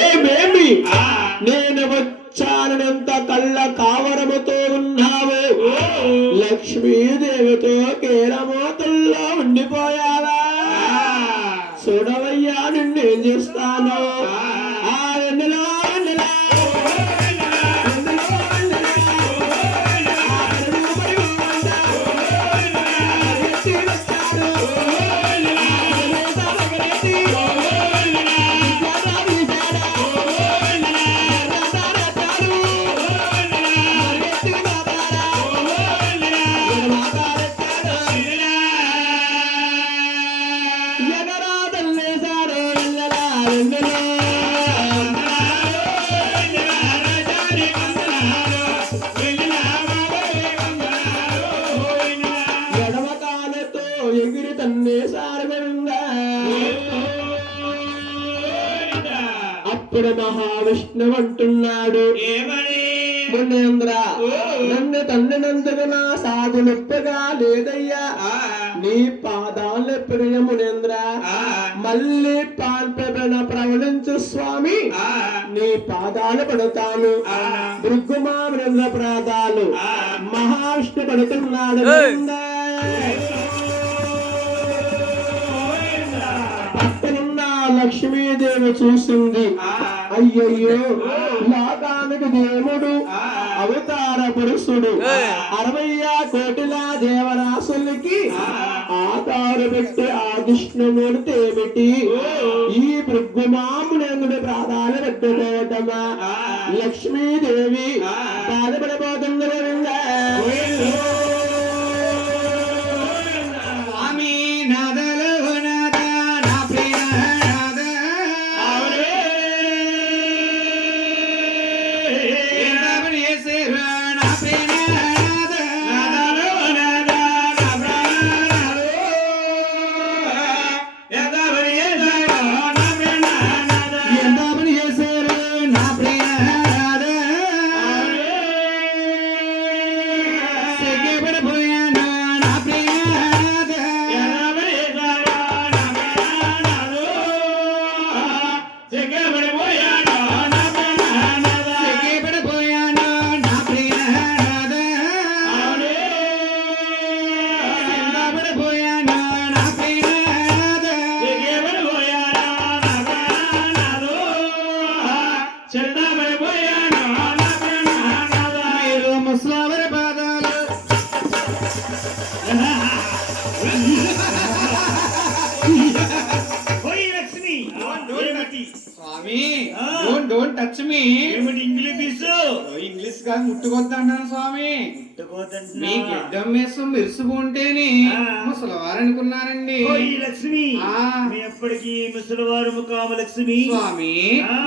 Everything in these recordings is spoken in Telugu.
ఏమేమి నేను వచ్చానంత కళ్ళ కావరముతో ఉన్నావు లక్ష్మీదేవితో కేరమోతుల్లో ఉండిపోయావా చూడవయ్యా నిన్నేం చేస్తాను ఆ వెన్నెలా ఎగిరి తన్నే సారగంగా అప్పుడు మహావిష్ణువు అంటున్నాడు మునేంద్ర నన్ను తన్నినందుకు నా సాధు నొప్పిగా లేదయ్యా నీ పాదాలు ప్రియ మునేంద్ర మళ్ళీ పాల్పెన ప్రవళించు స్వామి నీ పాదాలు పడతాను భృగుమా మునేంద్ర పాదాలు మహావిష్ణు పడుతున్నాడు లక్ష్మీదేవి చూసింది అయ్యయ్యో లోకానికి దేవుడు అవతార పురుషుడు 60 కోట్ల దేవరాశులకి ఆధారు పెట్టి ఆ విష్ణుమూర్తి ఏమిటి ఈ భృగుమామునేంద్రుడి ప్రాధాన్య పెట్టుకోవటమా లక్ష్మీదేవి బాధపడిపోతుంది డోంట్ టచ్ మీ. ఏమిటి ఇంగ్లీష్? ఇంగ్లీష్ కాదు, ముట్టుకోద్దంటాను స్వామి. మీ గిడ్డం మీసం మెరుసుకుంటేనే ముసలివారు అనుకున్నారండి. లక్ష్మి ఎప్పటికీ ముసలివారు ముఖాము లక్ష్మి. స్వామి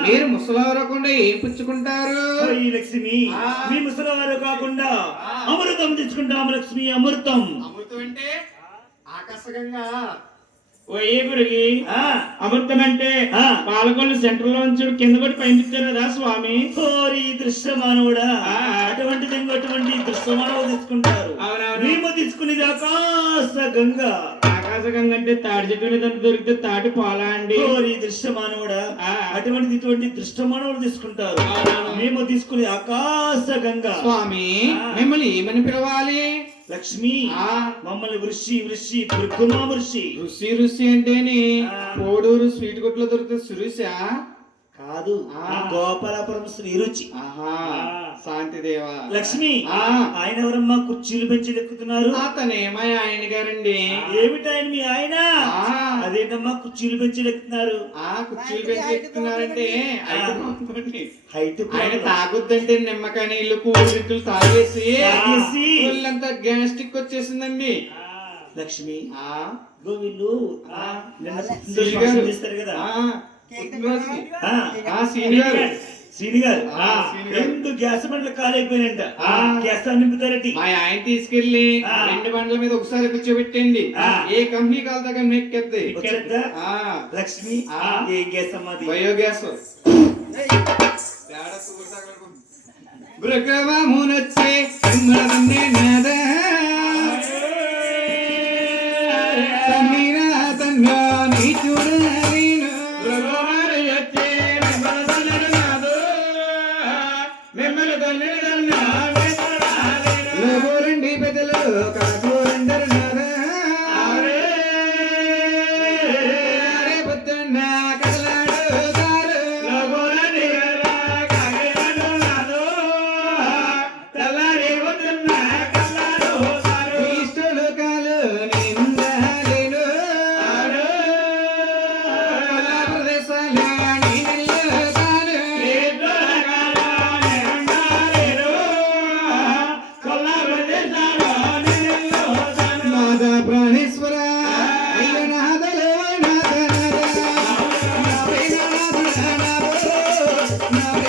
మీరు ముసలివారు కాకుండా ఏం పుచ్చుకుంటారు? లక్ష్మి మీ ముసలివారు కాకుండా అమృతం తెచ్చుకుంటాము లక్ష్మి. అమృతం అంటే ఆకర్షకంగా అమృతం అంటే పాలకొల్లు సెంటర్ లో నుంచి కింద కూడా పైన తెచ్చారు కదా స్వామి. దృశ్యమానవుడా అటువంటిది ఇంకొటువంటి దృశ్యమానవుడు తీసుకుంటారు. మేము తీసుకునేది ఆకాశగంగా. ఆకాశగంగా అంటే తాడి చెట్టు మీద దొరికితే తాటి పాలా అండి. దృశ్యమానవుడా అటువంటిది ఇటువంటి దృశ్యమానవుడు తీసుకుంటారు. మేము తీసుకునేది ఆకాశగంగా. స్వామి మిమ్మల్ని ఏమని పిలవాలి? లక్ష్మి మమ్మల్ని వృషి వృషి భృగుమా వృషి. ఋషి ఋషి అంటేనే పోడూరు స్వీట్ కొట్లో దొరికితే సురుష కాదు, గోపాలపురం శ్రీ రుచి. శాంతిదేవ. లక్ష్మి ఆయన ఎవరమ్మా కుర్చీలు పెంచి ఎక్కుతున్నారు? అతనే మా ఆయన గారండి. ఏమిటి ఆయన మీ ఆయన? అదేంటమ్మా కుర్చీలు పెంచి ఎక్కుతున్నారు? కుర్చీలు పెంచి ఎక్కుతున్నారంటే ఆయన తాగొద్దంటే నిమ్మకాయ నీళ్లు కూల్ డ్రింకులు తాగేసి ఒళ్ళంతా గ్యాస్ట్రిక్ వచ్చేసిందండి. లక్ష్మి వీళ్ళు కదా రెండు గ్యాస్ బండ్లు కాలేకపోయినంట. గ్యాస్ నింపుతారటి. మా ఆయన తీసుకెళ్లి 2 బండ్ల మీద ఒకసారి కూర్చోబెట్టండి. ఏ కంపెనీ కాలుతా కంపెనీ ఎక్కేద్ది. లక్ష్మి ఏ గ్యాస్ అమ్మది? బయోగ్యాస్. భృగవమునొచ్చే నీచుడ నాడే